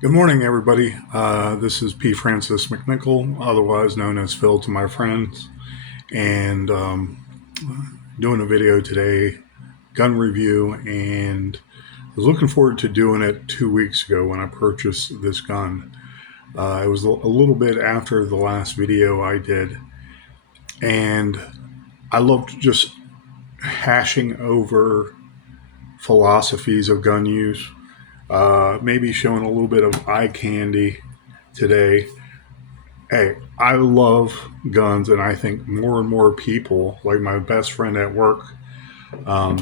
Good morning, everybody. This is P. Francis McNichol, otherwise known as Phil to my friends, and doing a video today, gun review, and I was looking forward to doing it 2 weeks ago when I purchased this gun. It was a little bit after the last video I did, and I loved just hashing over philosophies of gun use, maybe showing a little bit of eye candy today. Hey, I love guns, and I think more and more people, like my best friend at work, um,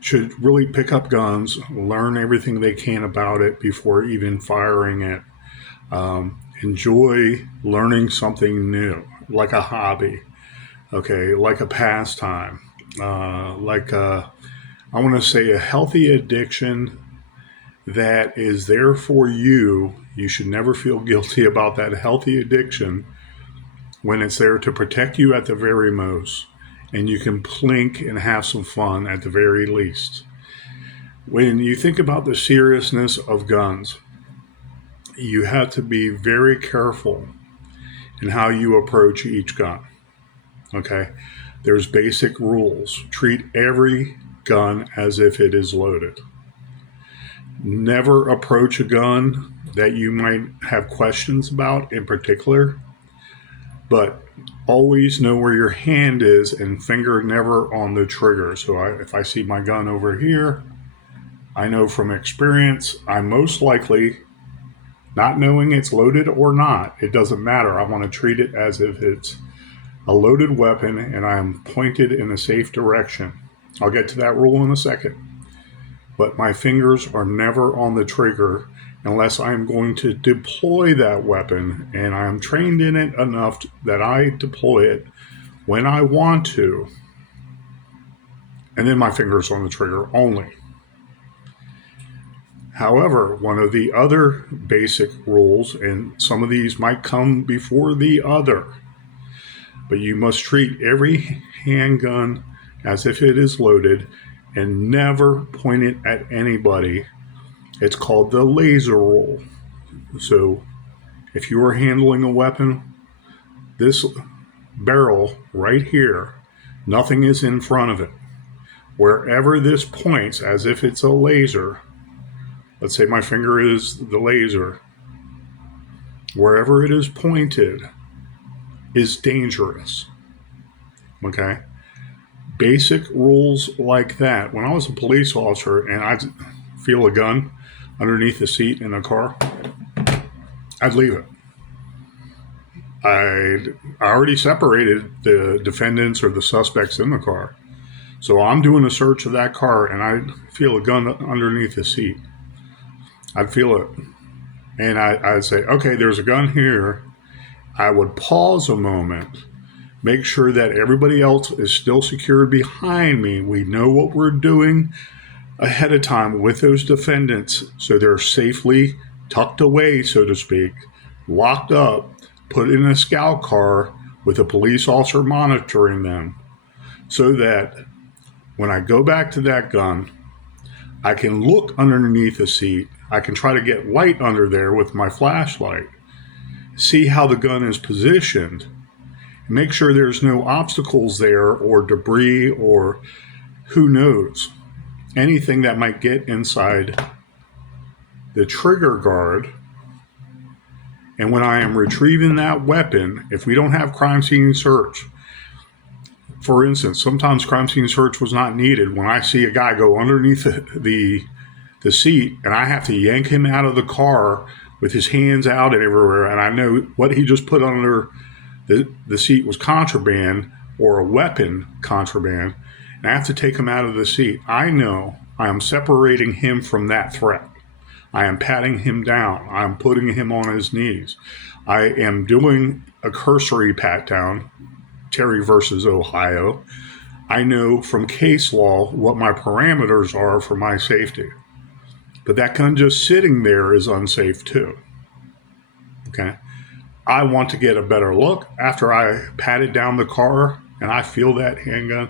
should really pick up guns, learn everything they can about it before even firing it. Enjoy learning something new, like a hobby, okay, like a pastime, I want to say a healthy addiction that is there for you. You should never feel guilty about that healthy addiction when it's there to protect you at the very most, and you can plink and have some fun at the very least. When you think about the seriousness of guns, you have to be very careful in how you approach each gun. Okay? There's basic rules. Treat every gun as if it is loaded. Never approach a gun that you might have questions about in particular, but always know where your hand is and finger never on the trigger. So if I see my gun over here, I know from experience I'm most likely, not knowing it's loaded or not, it doesn't matter. I want to treat it as if it's a loaded weapon and I'm pointed in a safe direction. I'll get to that rule in a second. But my fingers are never on the trigger unless I'm going to deploy that weapon, and I'm trained in it enough that I deploy it when I want to, and then my fingers on the trigger only. However, one of the other basic rules, and some of these might come before the other, but you must treat every handgun as if it is loaded and never point it at anybody. It's called the laser rule. So if you are handling a weapon, this barrel right here, nothing is in front of it. Wherever this points as if it's a laser, let's say my finger is the laser, wherever it is pointed is dangerous. Okay? Basic rules like that. When I was a police officer and I'd feel a gun underneath the seat in a car, I'd leave it. I already separated the defendants or the suspects in the car. So I'm doing a search of that car and I feel a gun underneath the seat. I'd feel it. And I'd say, okay, there's a gun here. I would pause a moment, make sure that everybody else is still secured behind me. We know what we're doing ahead of time with those defendants, so they're safely tucked away, so to speak, locked up, put in a scout car with a police officer monitoring them, so that when I go back to that gun, I can look underneath the seat. I can try to get light under there with my flashlight, see how the gun is positioned, make sure there's no obstacles there or debris or who knows, anything that might get inside the trigger guard. And when I am retrieving that weapon, if we don't have crime scene search, for instance, sometimes crime scene search was not needed. When I see a guy go underneath the seat and I have to yank him out of the car with his hands out and everywhere, and I know what he just put under the seat was contraband or a weapon contraband, and I have to take him out of the seat, I know I am separating him from that threat. I am patting him down. I am putting him on his knees. I am doing a cursory pat down, Terry versus Ohio. I know from case law what my parameters are for my safety. But that gun just sitting there is unsafe too. Okay? I want to get a better look after I patted down the car and I feel that handgun.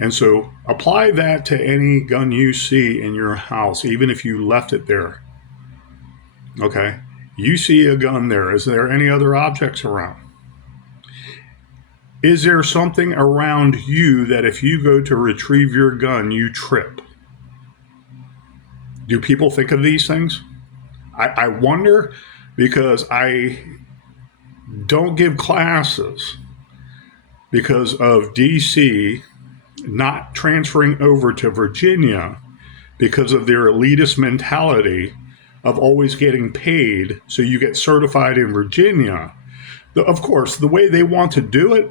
And so apply that to any gun you see in your house, even if you left it there. Okay. You see a gun there. Is there any other objects around? Is there something around you that if you go to retrieve your gun, you trip? Do people think of these things? I wonder because I don't give classes because of DC not transferring over to Virginia because of their elitist mentality of always getting paid so you get certified in Virginia. Of course, the way they want to do it,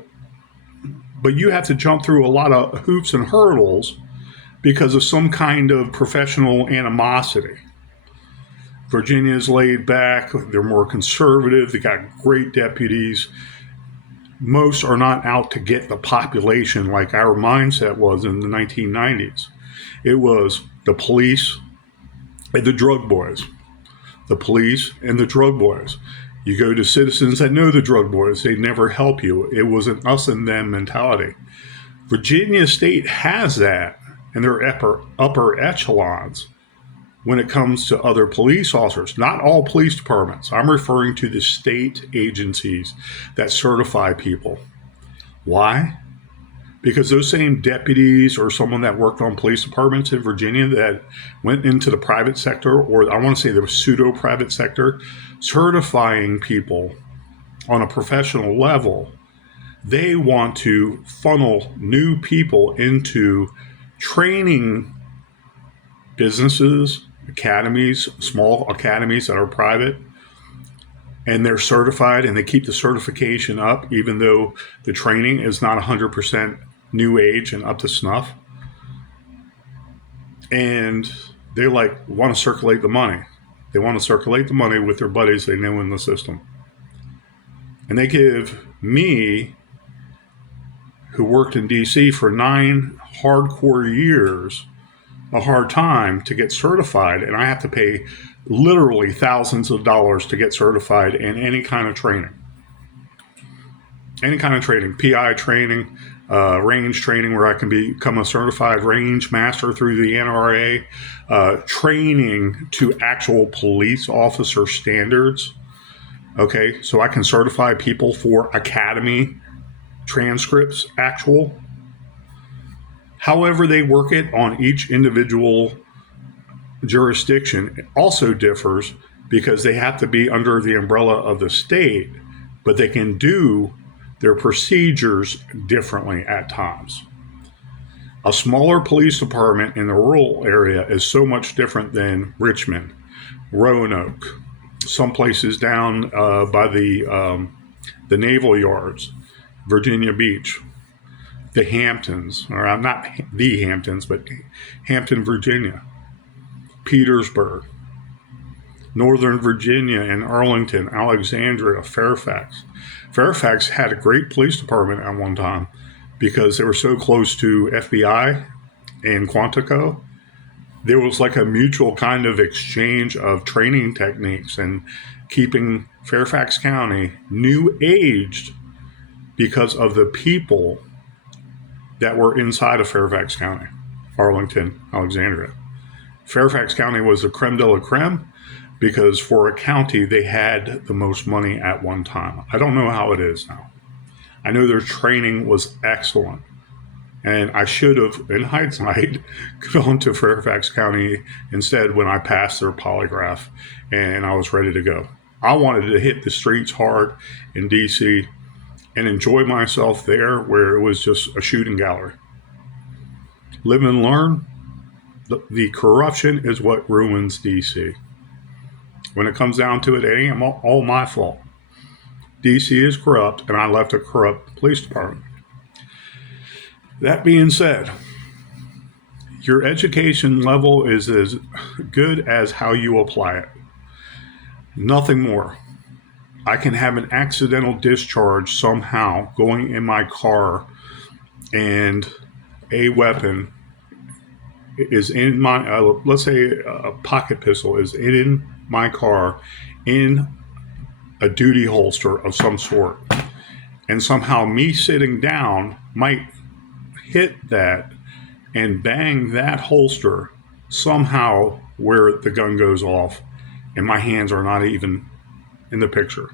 but you have to jump through a lot of hoops and hurdles because of some kind of professional animosity. Virginia is laid back, they're more conservative, they got great deputies. Most are not out to get the population like our mindset was in the 1990s. It was the police and the drug boys. The police and the drug boys. You go to citizens that know the drug boys, they never help you. It was an us and them mentality. Virginia State has that in their upper echelons when it comes to other police officers. Not all police departments. I'm referring to the state agencies that certify people. Why? Because those same deputies or someone that worked on police departments in Virginia that went into the private sector, or I want to say the pseudo-private sector, certifying people on a professional level, they want to funnel new people into training businesses, academies, small academies that are private, and they're certified and they keep the certification up even though the training is not 100% new age and up to snuff. And they want to circulate the money. They want to circulate the money with their buddies they know in the system. And they give me, who worked in DC for 9 hardcore years, a hard time to get certified, and I have to pay literally thousands of dollars to get certified in any kind of training. Any kind of training, PI training, range training where I can become a certified range master through the NRA, training to actual police officer standards. Okay, so I can certify people for academy transcripts, actual. However they work it on each individual jurisdiction, it also differs because they have to be under the umbrella of the state, but they can do their procedures differently at times. A smaller police department in the rural area is so much different than Richmond, Roanoke, some places down by the naval yards, Virginia Beach, the Hamptons, or not the Hamptons, but Hampton, Virginia, Petersburg, Northern Virginia, and Arlington, Alexandria, Fairfax. Fairfax had a great police department at one time because they were so close to FBI and Quantico. There was like a mutual kind of exchange of training techniques and keeping Fairfax County new aged because of the people that were inside of Fairfax County, Arlington, Alexandria. Fairfax County was the creme de la creme because for a county, they had the most money at one time. I don't know how it is now. I know their training was excellent. And I should have, in hindsight, gone to Fairfax County instead when I passed their polygraph and I was ready to go. I wanted to hit the streets hard in DC and enjoy myself there where it was just a shooting gallery. Live and learn. The corruption is what ruins DC. When it comes down to it, it ain't all my fault. DC is corrupt, and I left a corrupt police department. That being said, your education level is as good as how you apply it. Nothing more. I can have an accidental discharge somehow going in my car and a weapon is in my, let's say a pocket pistol is in my car in a duty holster of some sort. And somehow me sitting down might hit that and bang that holster somehow where the gun goes off and my hands are not even in the picture.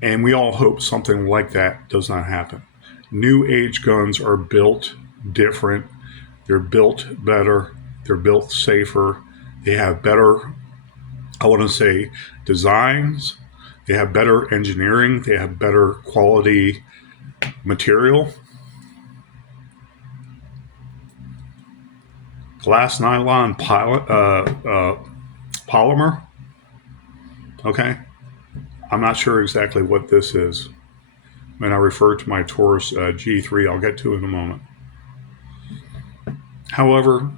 And we all hope something like that does not happen. New age guns are built different. They're built better. They're built safer. They have better, I want to say, designs. They have better engineering. They have better quality material. Glass nylon polymer. Okay. I'm not sure exactly what this is. When I refer to my Taurus G3, I'll get to it in a moment. However,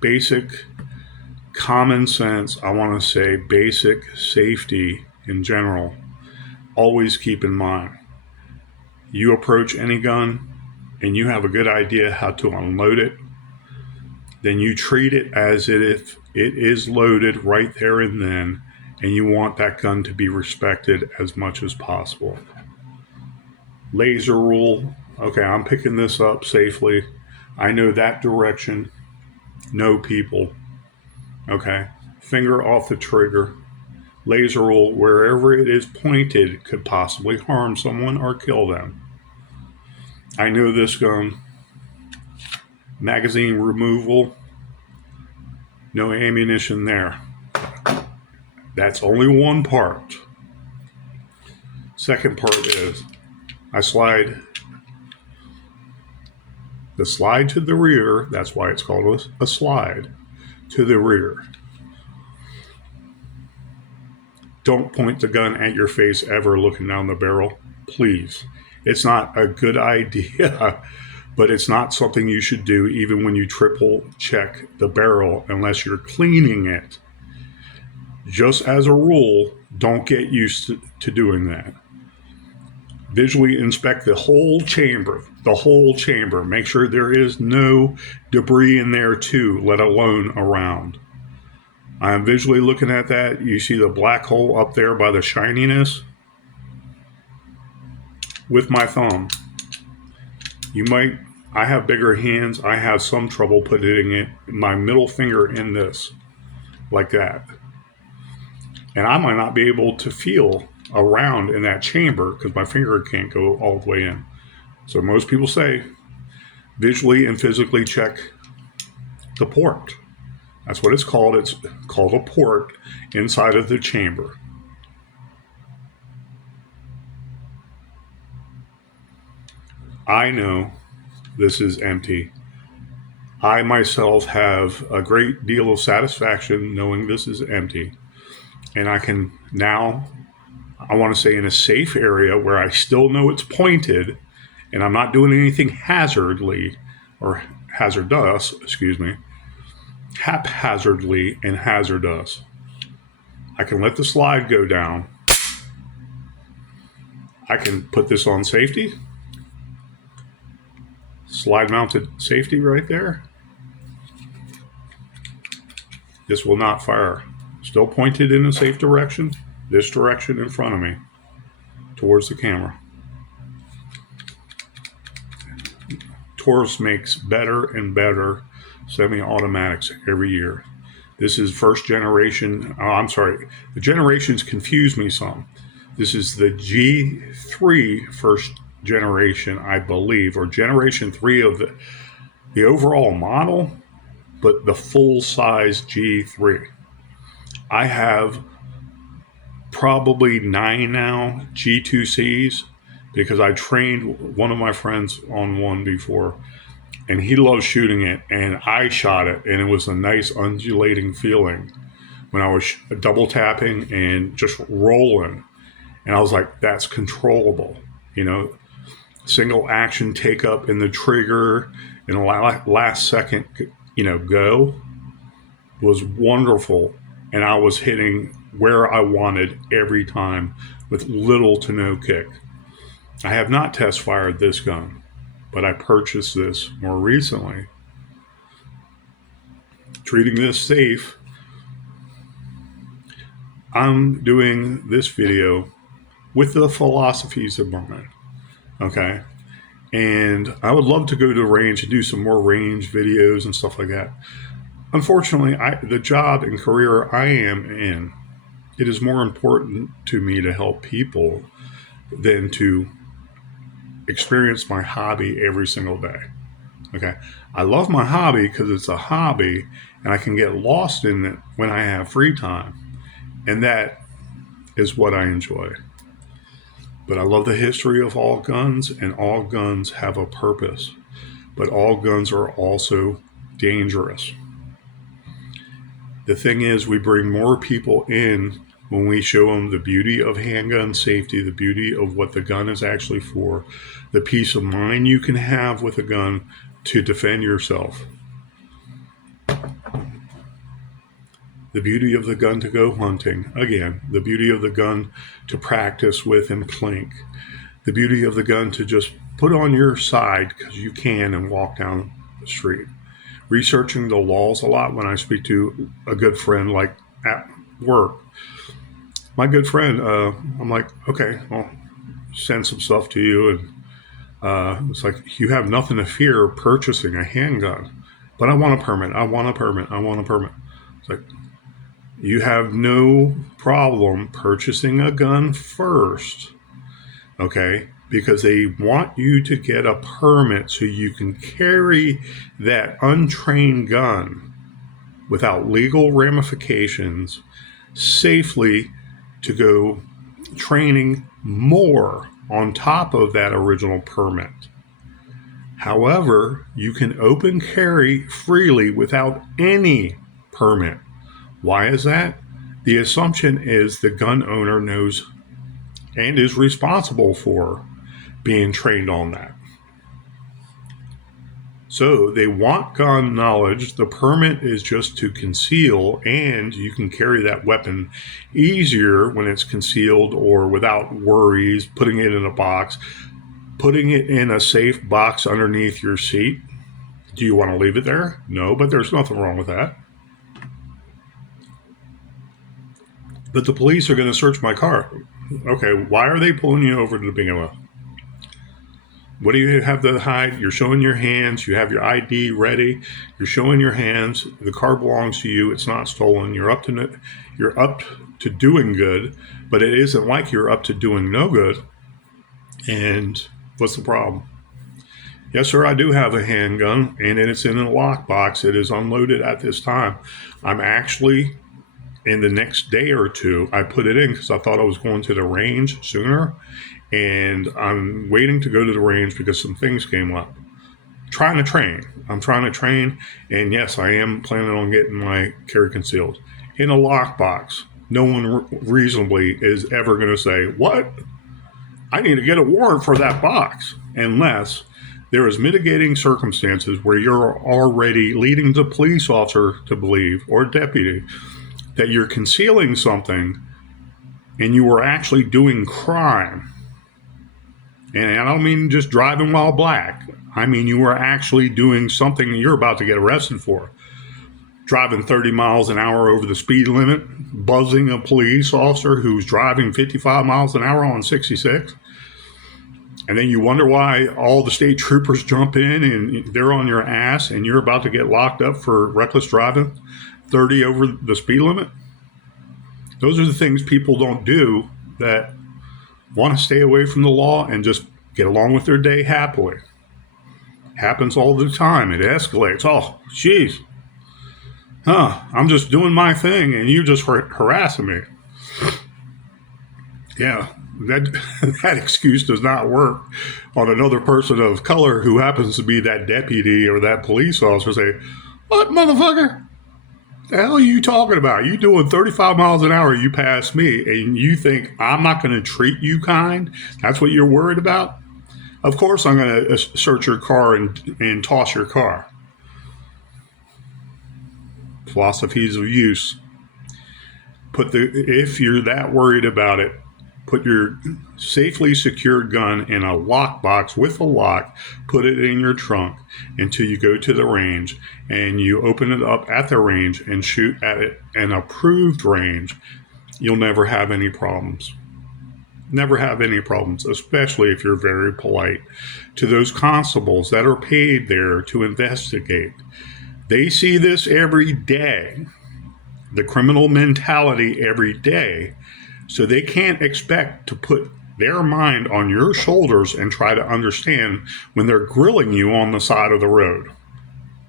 basic common sense, I want to say basic safety in general, always keep in mind. You approach any gun and you have a good idea how to unload it, then you treat it as if it is loaded right there and then, and you want that gun to be respected as much as possible. Laser rule. Okay, I'm picking this up safely. I know that direction. No people. Okay, finger off the trigger. Laser rule, wherever it is pointed could possibly harm someone or kill them. I know this gun. Magazine removal. No ammunition there. That's only one part. Second part is I slide the slide to the rear. That's why it's called a slide to the rear. Don't point the gun at your face ever looking down the barrel, please. It's not a good idea, but it's not something you should do even when you triple check the barrel unless you're cleaning it. Just as a rule, don't get used to doing that. Visually inspect the whole chamber. Make sure there is no debris in there too, let alone around. I am visually looking at that. You see the black hole up there by the shininess? With my thumb. I have bigger hands. I have some trouble putting my middle finger in this, like that. And I might not be able to feel around in that chamber because my finger can't go all the way in. So most people say, visually and physically check the port. That's what it's called. It's called a port inside of the chamber. I know this is empty. I myself have a great deal of satisfaction knowing this is empty. And I can now, I want to say in a safe area where I still know it's pointed and I'm not doing anything haphazardly and hazardous. I can let the slide go down. I can put this on safety. Slide mounted safety right there. This will not fire. Still pointed in a safe direction. This direction in front of me. Towards the camera. Taurus makes better and better semi-automatics every year. This is first generation. The generations confuse me some. This is the G3 first generation, I believe, or generation 3 of the overall model, but the full-size G3. I have probably 9 now G2Cs because I trained one of my friends on one before, and he loves shooting it, and I shot it, and it was a nice undulating feeling when I was double tapping and just rolling. And I was like, that's controllable, single action take up in the trigger in the last second, go was wonderful. And I was hitting where I wanted every time with little to no kick. I have not test fired this gun, but I purchased this more recently. Treating this safe. I'm doing this video with the philosophies of Use. Okay. And I would love to go to range and do some more range videos and stuff like that. Unfortunately, the job and career I am in, it is more important to me to help people than to experience my hobby every single day. Okay. I love my hobby because it's a hobby and I can get lost in it when I have free time. And that is what I enjoy. But I love the history of all guns, and all guns have a purpose. But all guns are also dangerous. The thing is, we bring more people in when we show them the beauty of handgun safety, the beauty of what the gun is actually for, the peace of mind you can have with a gun to defend yourself, the beauty of the gun to go hunting, again, the beauty of the gun to practice with and clink, the beauty of the gun to just put on your side because you can and walk down the street. Researching the laws a lot when I speak to a good friend, like at work. My good friend, I'm like, okay, I'll send some stuff to you. And it's like, you have nothing to fear purchasing a handgun. But I want a permit. It's like, you have no problem purchasing a gun first, okay? Because they want you to get a permit so you can carry that untrained gun without legal ramifications safely to go training more on top of that original permit. However, you can open carry freely without any permit. Why is that? The assumption is the gun owner knows and is responsible for being trained on that. So they want gun knowledge. The permit is just to conceal, and you can carry that weapon easier when it's concealed or without worries, putting it in a box, putting it in a safe box underneath your seat. Do you want to leave it there? No, but there's nothing wrong with that. But the police are going to search my car. Okay, why are they pulling you over to begin with? What do you have to hide? You're showing your hands. You have your ID ready. You're showing your hands. The car belongs to you. It's not stolen. You're up to doing good, but it isn't like you're up to doing no good. And what's the problem? Yes, sir, I do have a handgun, and it's in a lockbox. It is unloaded at this time. I'm actually, in the next day or two, I put it in because I thought I was going to the range sooner. And I'm waiting to go to the range because some things came up. I'm trying to train. And yes, I am planning on getting my carry concealed in a lockbox. No one reasonably is ever going to say, what? I need to get a warrant for that box. Unless there is mitigating circumstances where you're already leading the police officer to believe, or deputy, that you're concealing something and you were actually doing crime. And I don't mean just driving while black. I mean you were actually doing something you're about to get arrested for. Driving 30 miles an hour over the speed limit, buzzing a police officer who's driving 55 miles an hour on 66. And then you wonder why all the state troopers jump in and they're on your ass and you're about to get locked up for reckless driving 30 over the speed limit. Those are the things people don't do that want to stay away from the law and just get along with their day happily. Happens all the time. It escalates. Oh, geez. I'm just doing my thing and you're just harassing me. Yeah, that excuse does not work on another person of color who happens to be that deputy or that police officer. Say, what, motherfucker? The hell are you talking about? You doing 35 miles an hour, you pass me, and you think I'm not going to treat you kind? That's what you're worried about? Of course I'm going to search your car and toss your car. Philosophies of use. If you're that worried about it, put your safely secured gun in a lockbox with a lock, put it in your trunk until you go to the range, and you open it up at the range and shoot at it an approved range. You'll never have any problems. Never have any problems, especially if you're very polite to those constables that are paid there to investigate. They see this every day, the criminal mentality every day. So they can't expect to put their mind on your shoulders and try to understand when they're grilling you on the side of the road.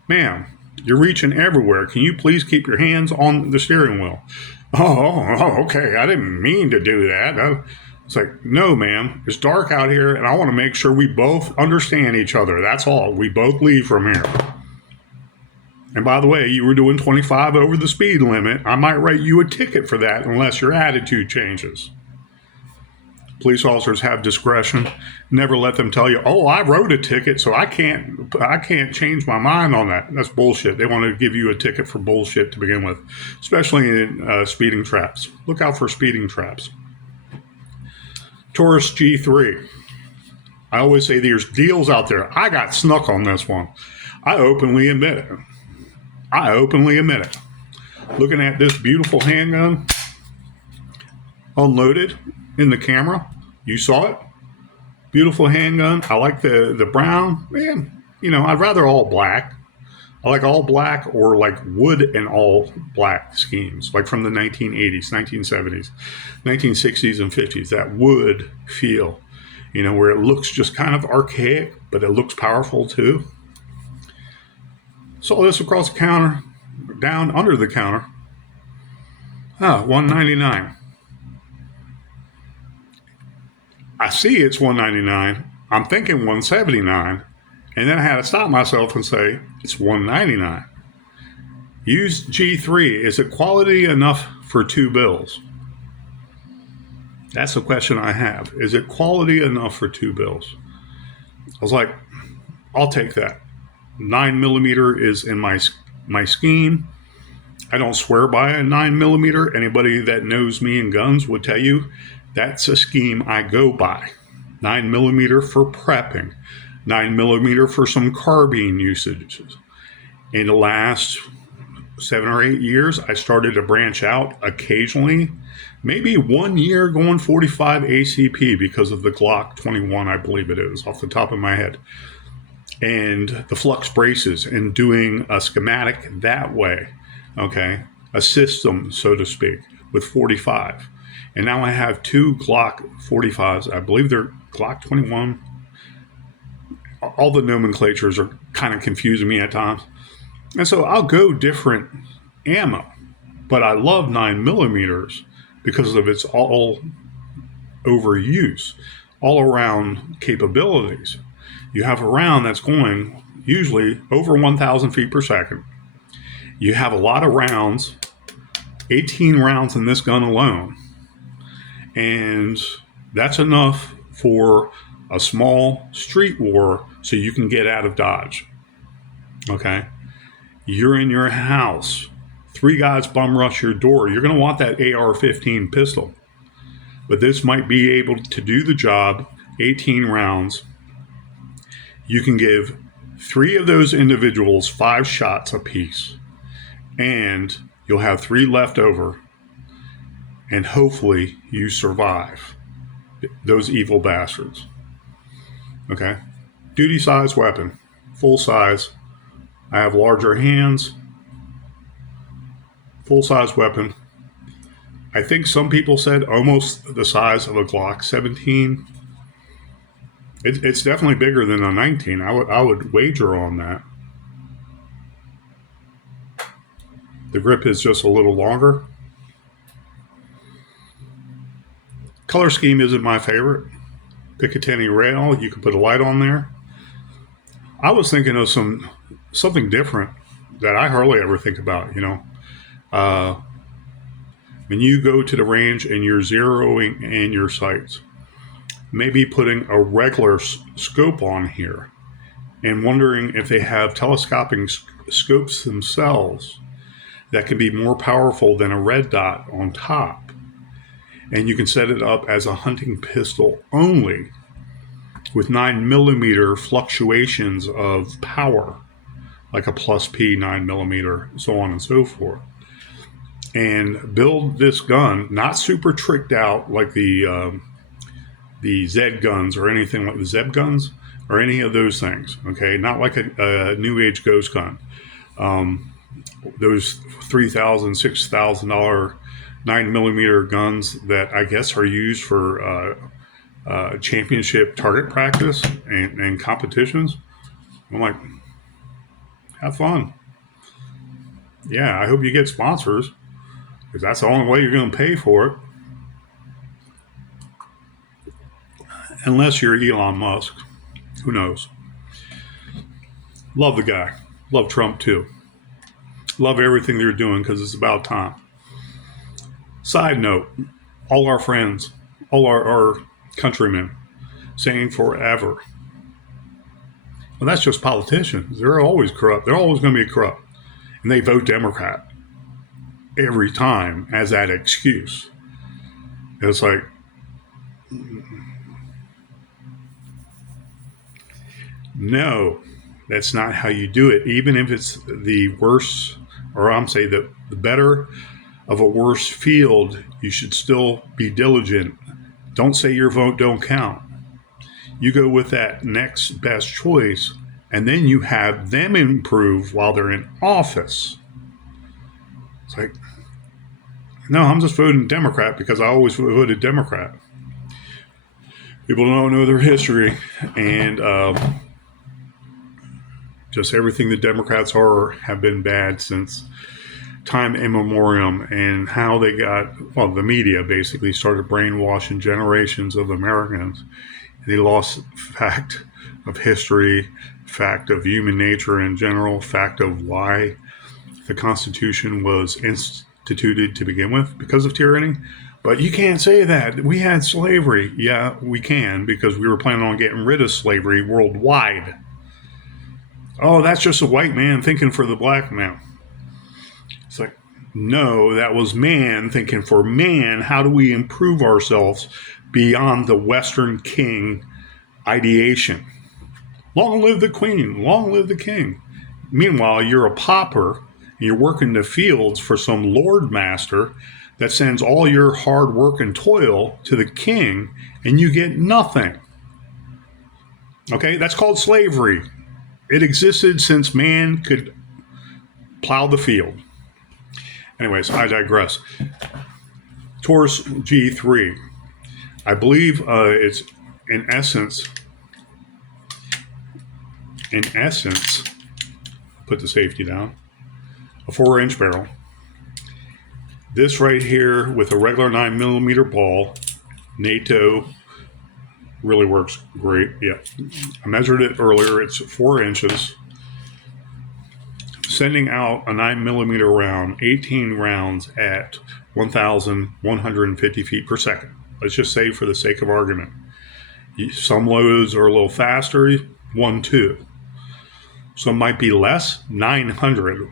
Ma'am, you're reaching everywhere. Can you please keep your hands on the steering wheel? Okay. I didn't mean to do that. It's like, no, ma'am. It's dark out here, and I want to make sure we both understand each other. That's all. We both leave from here. And by the way, you were doing 25 over the speed limit. I might write you a ticket for that unless your attitude changes. Police officers have discretion. Never let them tell you, "Oh, I wrote a ticket, so I can't change my mind on that." That's bullshit. They want to give you a ticket for bullshit to begin with, especially in speeding traps. Look out for speeding traps. Taurus G3. I always say there's deals out there. I got snuck on this one. I openly admit it. Looking at this beautiful handgun, unloaded in the camera. You saw it. Beautiful handgun. I like the brown. Man, I'd rather all black. I like all black or like wood and all black schemes, like from the 1980s, 1970s, 1960s, and 50s. That wood feel, where it looks just kind of archaic, but it looks powerful too. Saw this across the counter, down under the counter. $199. I see it's $199. I'm thinking $179. And then I had to stop myself and say, it's $199. Used G3, is it quality enough for $2 bills? That's the question I have. Is it quality enough for $2 bills? I was like, I'll take that. 9mm is in my scheme. I don't swear by a 9mm. Anybody that knows me and guns would tell you that's a scheme I go by. 9mm for prepping. 9mm for some carbine usages. In the last 7 or 8 years, I started to branch out occasionally. Maybe 1 year going 45 ACP because of the Glock 21, I believe it is, off the top of my head. And the flux braces and doing a schematic that way, okay? A system, so to speak, with 45. And now I have 2 Glock 45s. I believe they're Glock 21. All the nomenclatures are kind of confusing me at times. And so I'll go different ammo. But I love 9mm because of its all over use, all around capabilities. You have a round that's going usually over 1,000 feet per second. You have a lot of rounds, 18 rounds in this gun alone. And that's enough for a small street war so you can get out of Dodge. Okay? You're in your house. 3 guys bum rush your door. You're going to want that AR-15 pistol. But this might be able to do the job, 18 rounds. You can give 3 of those individuals 5 shots apiece. And you'll have 3 left over. And hopefully you survive those evil bastards. Okay? Duty size weapon. Full size. I have larger hands. Full size weapon. I think some people said almost the size of a Glock 17. It's definitely bigger than a 19. I would wager on that. The grip is just a little longer. Color scheme isn't my favorite. Picatinny rail, you can put a light on there. I was thinking of something different that I hardly ever think about, when you go to the range and you're zeroing in your sights, maybe putting a regular scope on here and wondering if they have telescoping scopes themselves that can be more powerful than a red dot on top. And you can set it up as a hunting pistol only with 9mm fluctuations of power, like a plus P 9mm, so on and so forth. And build this gun, not super tricked out like the Z guns or anything like the Zeb guns or any of those things, okay? Not like a new age ghost gun, Those $3,000, $6,000 9mm guns that I guess are used for championship target practice and competitions. I'm like, have fun. Yeah, I hope you get sponsors because that's the only way you're going to pay for it. Unless you're Elon Musk. Who knows? Love the guy. Love Trump too. Love everything they're doing because it's about time. Side note, all our friends, all our countrymen saying forever. Well, that's just politicians. They're always corrupt. They're always going to be corrupt. And they vote Democrat every time as that excuse. And it's like, no, that's not how you do it. Even if it's the worst, or I'm saying the better of a worse field, you should still be diligent. Don't say your vote don't count. You go with that next best choice, and then you have them improve while they're in office. It's like, no, I'm just voting Democrat because I always voted Democrat. People don't know their history, and just everything the Democrats have been bad since time immemorial, and how they got, well, the media basically started brainwashing generations of Americans. They lost fact of history, fact of human nature in general, fact of why the Constitution was instituted to begin with because of tyranny. But you can't say that. We had slavery. Yeah, we can, because we were planning on getting rid of slavery worldwide. Oh, that's just a white man thinking for the black man. It's like, no, that was man thinking for man. How do we improve ourselves beyond the Western king ideation? Long live the queen, long live the king. Meanwhile, you're a pauper and you're working the fields for some lord master that sends all your hard work and toil to the king, and you get nothing. Okay, that's called slavery. It existed since man could plow the field. Anyways, I digress. Taurus G3. I believe it's in essence, put the safety down, a 4-inch barrel. This right here with a regular 9mm ball, NATO, really works great. Yeah, I measured it earlier. It's 4 inches. Sending out a 9mm round, 18 rounds at 1,150 feet per second. Let's just say for the sake of argument. Some loads are a little faster, 1-2. Some might be less, 900.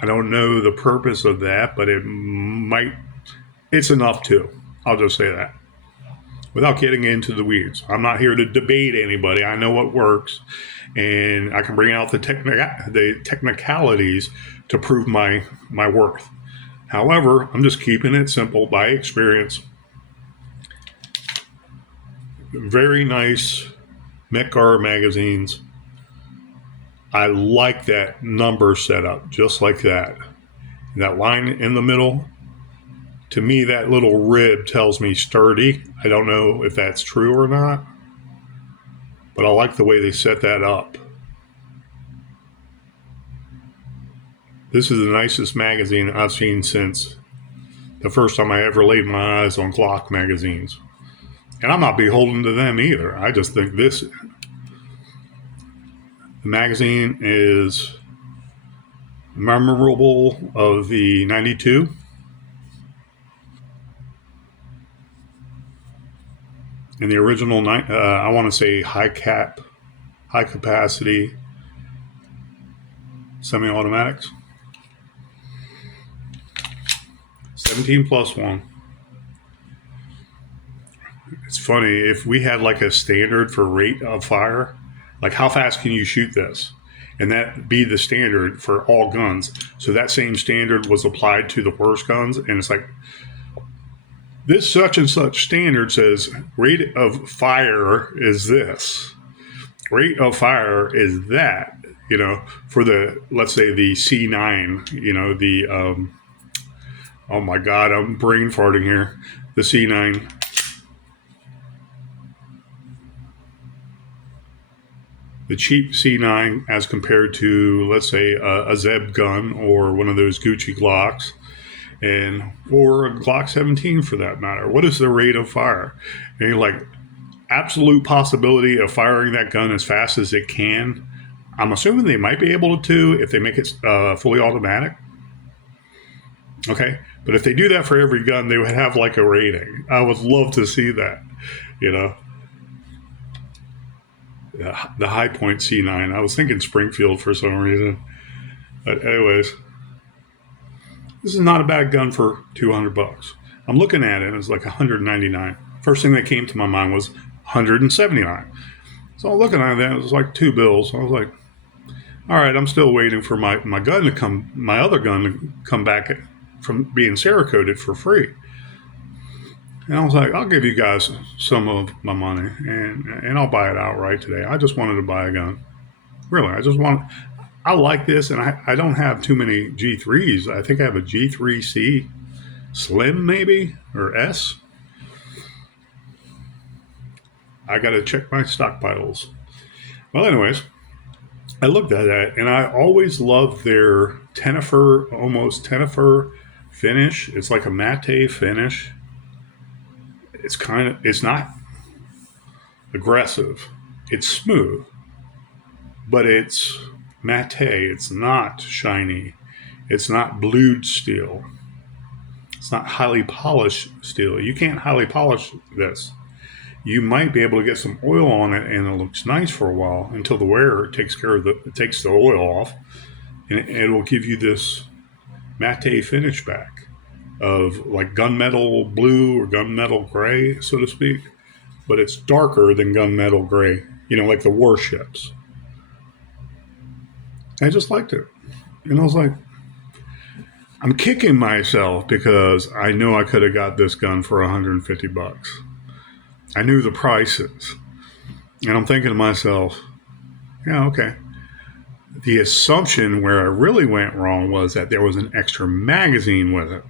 I don't know the purpose of that, but it's enough too. I'll just say that. Without getting into the weeds. I'm not here to debate anybody. I know what works, and I can bring out the technicalities to prove my worth. However, I'm just keeping it simple by experience. Very nice Metgar magazines. I like that number setup, just like that. That line in the middle, to me, that little rib tells me sturdy. I don't know if that's true or not, but I like the way they set that up. This is the nicest magazine I've seen since the first time I ever laid my eyes on Glock magazines. And I'm not beholden to them either. I just think the magazine is memorable of the 92. And the original, I want to say high capacity semi-automatics. 17+1. It's funny, if we had like a standard for rate of fire, like how fast can you shoot this? And that be the standard for all guns. So that same standard was applied to the worst guns. And it's like, this such and such standard says rate of fire is this. Rate of fire is that. for let's say the C9, oh my God, I'm brain farting here. The C9. The cheap C9 as compared to, let's say, a Zeb gun or one of those Gucci Glocks, or a Glock 17 for that matter. What is the rate of fire? And you're like, absolute possibility of firing that gun as fast as it can. I'm assuming they might be able to if they make it fully automatic. Okay, but if they do that for every gun, they would have like a rating. I would love to see that. The High Point C9. I was thinking Springfield for some reason. But anyways, this is not a bad gun for $200. I'm looking at it and it's like $199. First thing that came to my mind was $179. So I'm looking at that, it was like two bills. I was like, all right, I'm still waiting for my other gun to come back from being Cerakoted for free. And I was like, I'll give you guys some of my money and I'll buy it outright today. I just wanted to buy a gun. Really, I like this, and I don't have too many G3s. I think I have a G3C Slim maybe, or S. I got to check my stockpiles. Well, anyways, I looked at that, and I always loved their almost Tennifer finish. It's like a matte finish. It's not aggressive. It's smooth, but it's matte. It's not shiny. It's not blued steel. It's not highly polished steel. You can't highly polish this. You might be able to get some oil on it and it looks nice for a while until the wearer takes the oil off, and it will give you this matte finish back of like gunmetal blue or gunmetal gray, so to speak, but it's darker than gunmetal gray, like the warships. I just liked it. And I was like, I'm kicking myself because I know I could have got this gun for $150. I knew the prices. And I'm thinking to myself, yeah, okay. The assumption where I really went wrong was that there was an extra magazine with it.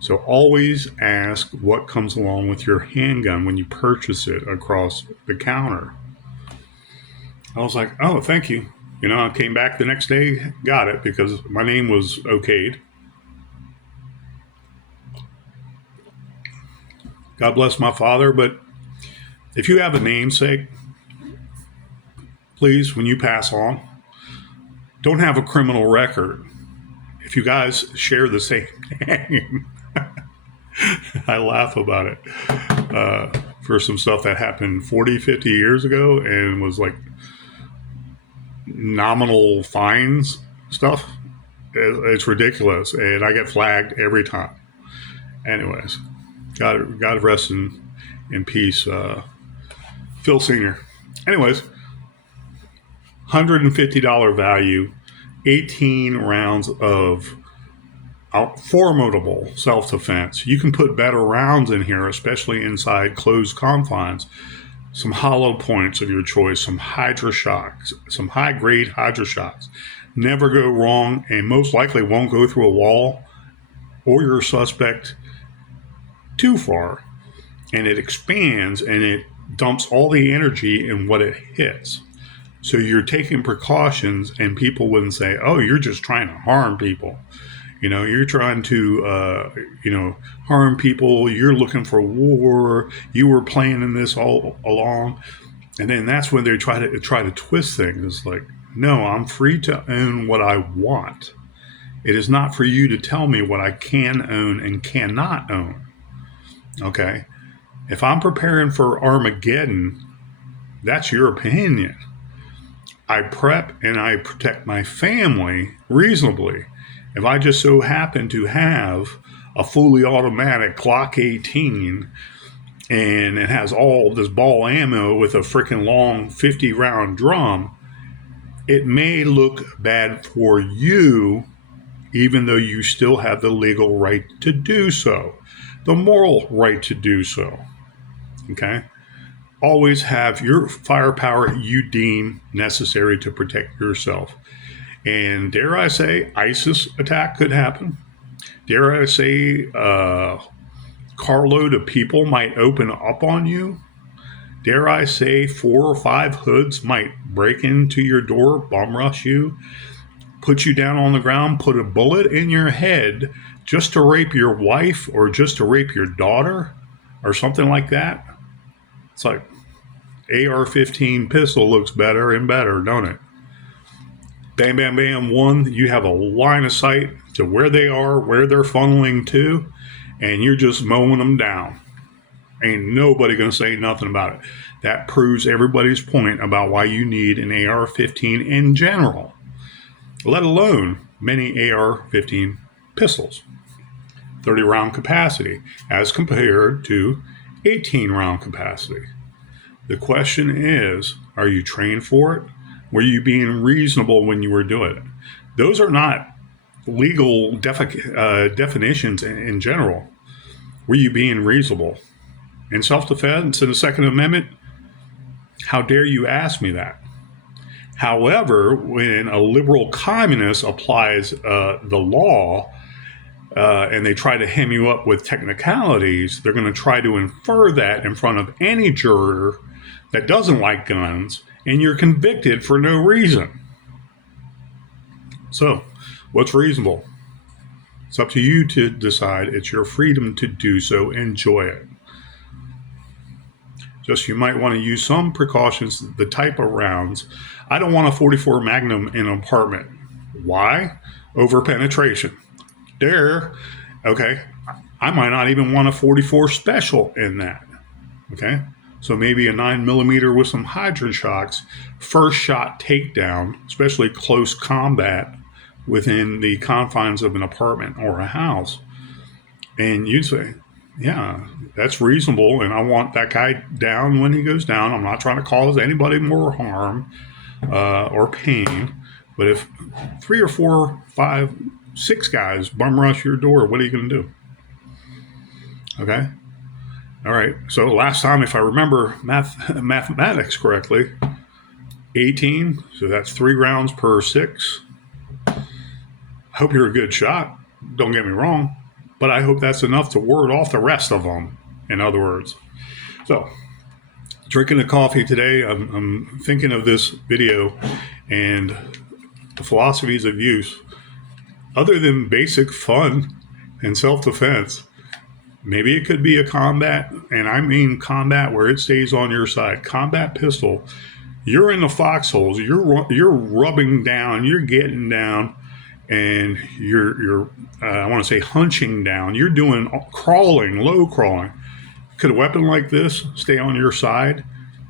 So always ask what comes along with your handgun when you purchase it across the counter. I was like, oh, thank you. I came back the next day, got it because my name was okayed. God bless my father, but if you have a namesake, please, when you pass on, don't have a criminal record. If you guys share the same name, I laugh about it for some stuff that happened 40, 50 years ago and was like nominal fines stuff. It's ridiculous, and I get flagged every time. Anyways, God rest in peace, Phil Sr. Anyways, $150 value, 18 rounds of formidable self-defense. You can put better rounds in here, especially inside closed confines. Some hollow points of your choice, some Hydra-Shocks, some high-grade Hydra-Shocks. Never go wrong, and most likely won't go through a wall or your suspect too far. And it expands, and it dumps all the energy in what it hits. So you're taking precautions, and people wouldn't say, oh, you're just trying to harm people. You're trying to, harm people. You're looking for war. You were planning this all along. And then that's when they try to twist things. It's like, no, I'm free to own what I want. It is not for you to tell me what I can own and cannot own. Okay? If I'm preparing for Armageddon, that's your opinion. I prep and I protect my family reasonably. If I just so happen to have a fully automatic Glock 18 and it has all this ball ammo with a freaking long 50-round drum, it may look bad for you, even though you still have the legal right to do so, the moral right to do so. Okay? always have your firepower you deem necessary to protect yourself. And dare I say, ISIS attack could happen. Dare I say, carload of people might open up on you. Dare I say, 4 or 5 hoods might break into your door, bum rush you, put you down on the ground, put a bullet in your head just to rape your wife or just to rape your daughter or something like that. It's like AR-15 pistol looks better and better, don't it? Bam, bam, bam. One, you have a line of sight to where they are, where they're funneling to, and you're just mowing them down. Ain't nobody going to say nothing about it. That proves everybody's point about why you need an AR-15 in general, let alone many AR-15 pistols. 30-round capacity as compared to 18-round capacity. The question is, are you trained for it? Were you being reasonable when you were doing it? Those are not legal definitions in general. Were you being reasonable? In self-defense, in the Second Amendment, how dare you ask me that? However, when a liberal communist applies the law and they try to hem you up with technicalities, they're going to try to infer that in front of any juror that doesn't like guns, and you're convicted for no reason. So, what's reasonable? It's up to you to decide. It's your freedom to do so. Enjoy it. Just you might want to use some precautions, the type of rounds. I don't want a 44 Magnum in an apartment. Why? Over penetration. There, okay, I might not even want a 44 special in that. Okay, so maybe a 9mm with some hydrant shocks, first shot takedown, especially close combat within the confines of an apartment or a house. And you'd say, yeah, that's reasonable, and I want that guy down when he goes down. I'm not trying to cause anybody more harm or pain, but if 3 or 4, 5, 6 guys bum rush your door, what are you going to do? Okay? All right, so last time, if I remember mathematics correctly, 18, so that's 3 rounds per 6. I hope you're a good shot, don't get me wrong, but I hope that's enough to ward off the rest of them, in other words. So, drinking the coffee today, I'm thinking of this video and the philosophies of use. Other than basic fun and self-defense, maybe it could be a combat, and I mean combat where it stays on your side. Combat pistol, you're in the foxholes, you're rubbing down, you're getting down, and you're I want to say hunching down. You're doing crawling, low crawling. Could a weapon like this stay on your side?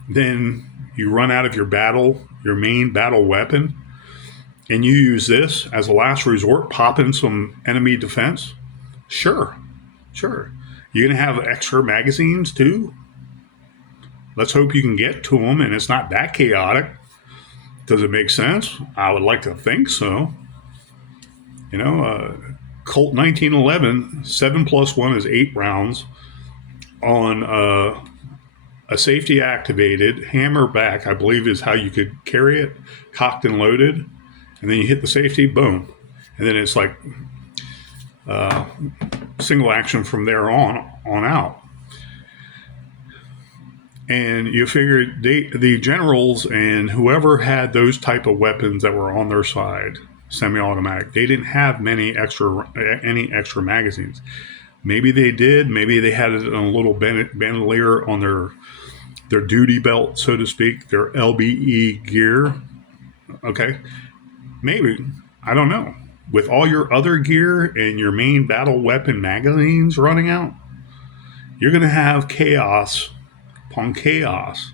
Then you run out of your main battle weapon, and you use this as a last resort, pop in some enemy defense? Sure. You're going to have extra magazines too? Let's hope you can get to them and it's not that chaotic. Does it make sense? I would like to think so. You know, Colt 1911, 7+1 is 8 rounds on a safety activated hammer back, I believe is how you could carry it, cocked and loaded. And then you hit the safety, boom. And then it's like single action from there on out. And you figure the generals and whoever had those type of weapons that were on their side, semi-automatic, they didn't have any extra magazines. Maybe they did. Maybe they had it in a little bandolier on their duty belt, so to speak, their LBE gear. Okay. Maybe. I don't know. With all your other gear and your main battle weapon magazines running out, you're going to have chaos upon chaos.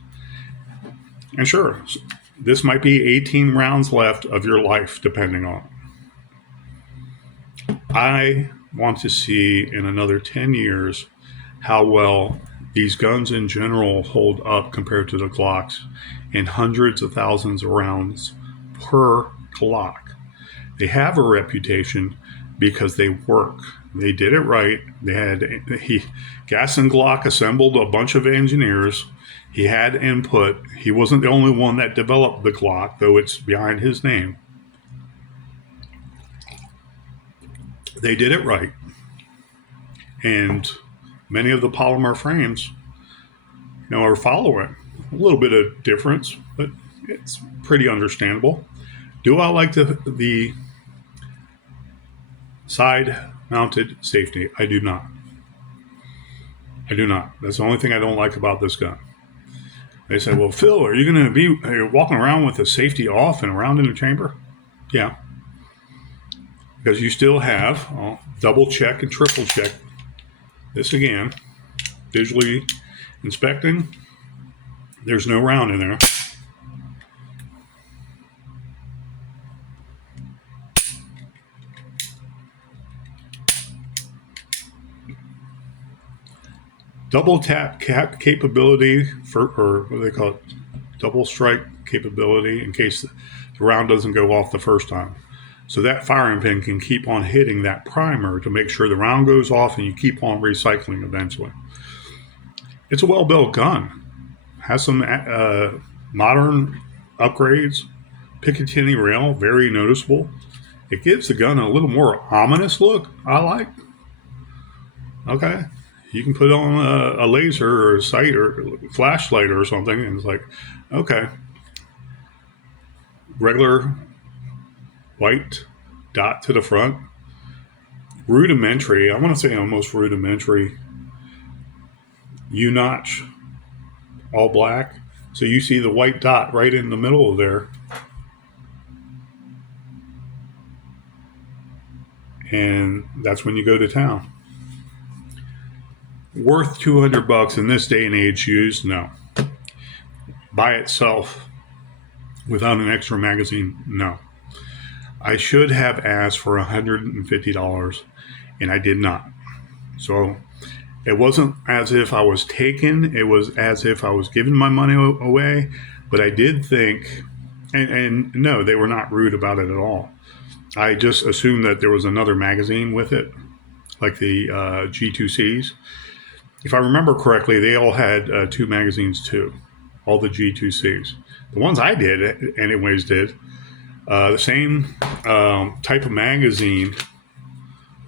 And sure, this might be 18 rounds left of your life, depending on it. I want to see in another 10 years how well these guns in general hold up compared to the Glocks in hundreds of thousands of rounds per Glock. They have a reputation because they work. They did it right. Gas and Glock assembled a bunch of engineers. He had input. He wasn't the only one that developed the Glock, though it's behind his name. They did it right. And many of the polymer frames, are following. A little bit of difference, but it's pretty understandable. Do I like the side-mounted safety? I do not. That's the only thing I don't like about this gun. They say, well, Phil, are you going to be walking around with the safety off and around in the chamber? Yeah. Because you still have, I'll double check and triple check this again, visually inspecting. There's no round in there. Double tap capability or what do they call it? Double strike capability in case the round doesn't go off the first time. So that firing pin can keep on hitting that primer to make sure the round goes off and you keep on recycling eventually. It's a well-built gun. Has some modern upgrades. Picatinny rail, very noticeable. It gives the gun a little more ominous look, I like. Okay. You can put on a laser or a sight or flashlight or something, and it's like, okay. Regular white dot to the front. Rudimentary, I want to say almost rudimentary. U-notch, all black. So you see the white dot right in the middle of there. And that's when you go to town. Worth $200 in this day and age used? No. By itself, without an extra magazine? No. I should have asked for $150, and I did not. So it wasn't as if I was taken. It was as if I was giving my money away. But I did think, and no, they were not rude about it at all. I just assumed that there was another magazine with it, like the G2Cs. If I remember correctly, they all had two magazines too, all the G2Cs. The ones I did, anyways, did the same type of magazine,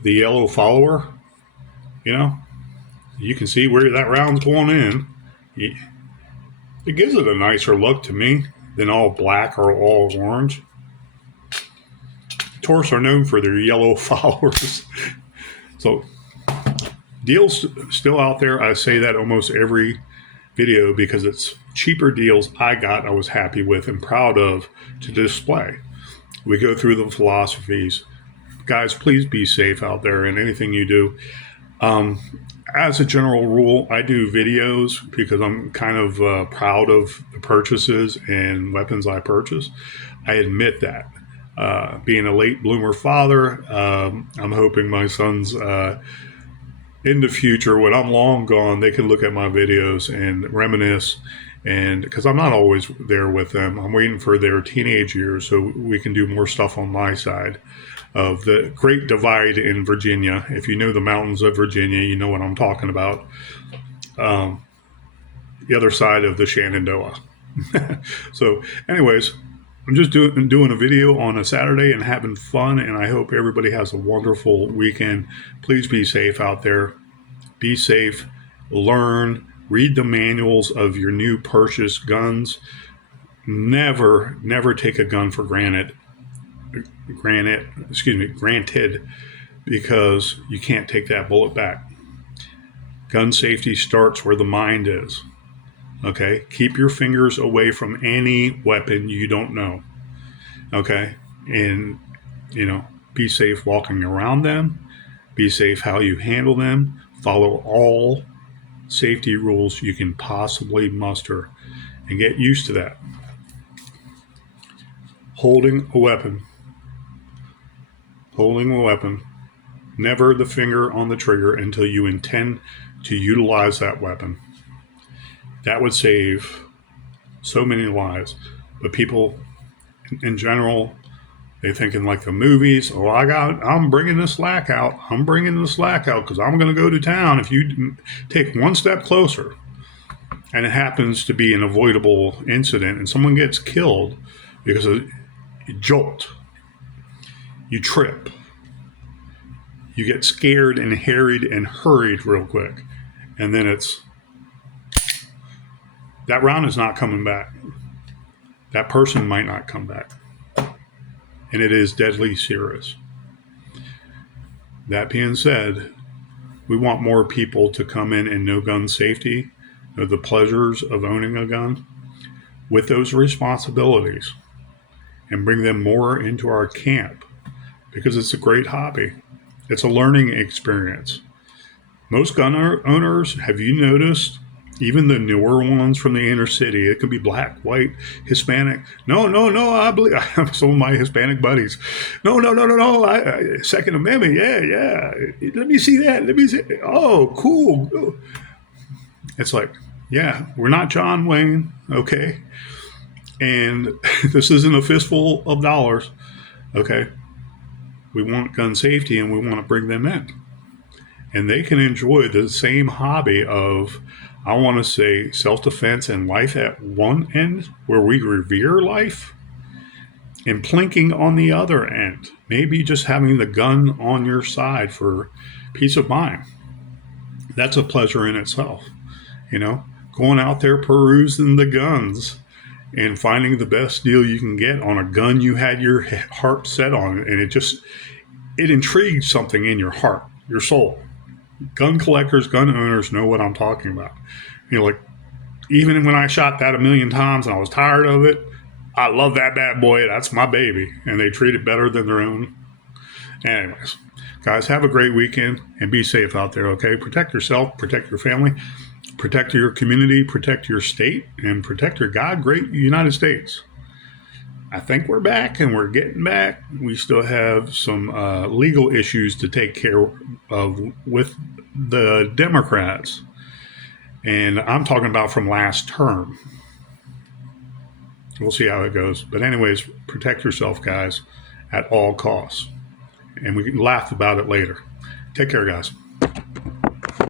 the yellow follower. You can see where that round's going in. It gives it a nicer look to me than all black or all orange. Tourists are known for their yellow followers. So deals still out there. I say that almost every video because it's cheaper deals I was happy with and proud of to display. We go through the philosophies. Guys, please be safe out there in anything you do. As a general rule, I do videos because I'm kind of proud of the purchases and weapons I purchase. I admit that. Being a late bloomer father, I'm hoping my sons in the future, when I'm long gone, they can look at my videos and reminisce. And because I'm not always there with them, I'm waiting for their teenage years so we can do more stuff on my side of the Great Divide in Virginia. If you know the mountains of Virginia, you know what I'm talking about. The other side of the Shenandoah. So anyways, I'm just doing a video on a Saturday and having fun, and I hope everybody has a wonderful weekend. Please be safe out there. Be safe. Learn. Read the manuals of your new purchased guns. Never take a gun for granted, because you can't take that bullet back. Gun safety starts where the mind is. Okay? Keep your fingers away from any weapon you don't know. Okay? And, be safe walking around them. Be safe how you handle them. Follow all safety rules you can possibly muster and get used to that. Holding a weapon. Never the finger on the trigger until you intend to utilize that weapon. That would save so many lives. But people in general They think in like the movies, oh, I'm bringing the slack out. I'm bringing the slack out because I'm going to go to town. If you take one step closer and it happens to be an avoidable incident and someone gets killed because of you jolt, you trip, you get scared and harried and hurried real quick. And then that round is not coming back. That person might not come back. And it is deadly serious. That being said, we want more people to come in and know gun safety, know the pleasures of owning a gun with those responsibilities, and bring them more into our camp because it's a great hobby. It's a learning experience. Most gun owners, have you noticed, even the newer ones from the inner city, it could be black, white, Hispanic. No, I believe some of my Hispanic buddies. No. Second Amendment, yeah. Let me see that. Let me see. Oh, cool. It's like, yeah, we're not John Wayne, okay? And this isn't a fistful of dollars, okay? We want gun safety and we want to bring them in. And they can enjoy the same hobby of, I want to say, self-defense and life at one end, where we revere life, and plinking on the other end. Maybe just having the gun on your side for peace of mind. That's a pleasure in itself. Going out there perusing the guns and finding the best deal you can get on a gun you had your heart set on. And it intrigued something in your heart, your soul. Gun collectors, gun owners know what I'm talking about. Like, even when I shot that 1,000,000 times and I was tired of it, I love that bad boy. That's my baby. And they treat it better than their own. Anyways, guys, have a great weekend and be safe out there, okay? Protect yourself, protect your family, protect your community, protect your state, and protect your God great United States. I think we're back and we're getting back. We still have some legal issues to take care of with the Democrats. And I'm talking about from last term. We'll see how it goes. But anyways, protect yourself, guys, at all costs. And we can laugh about it later. Take care, guys.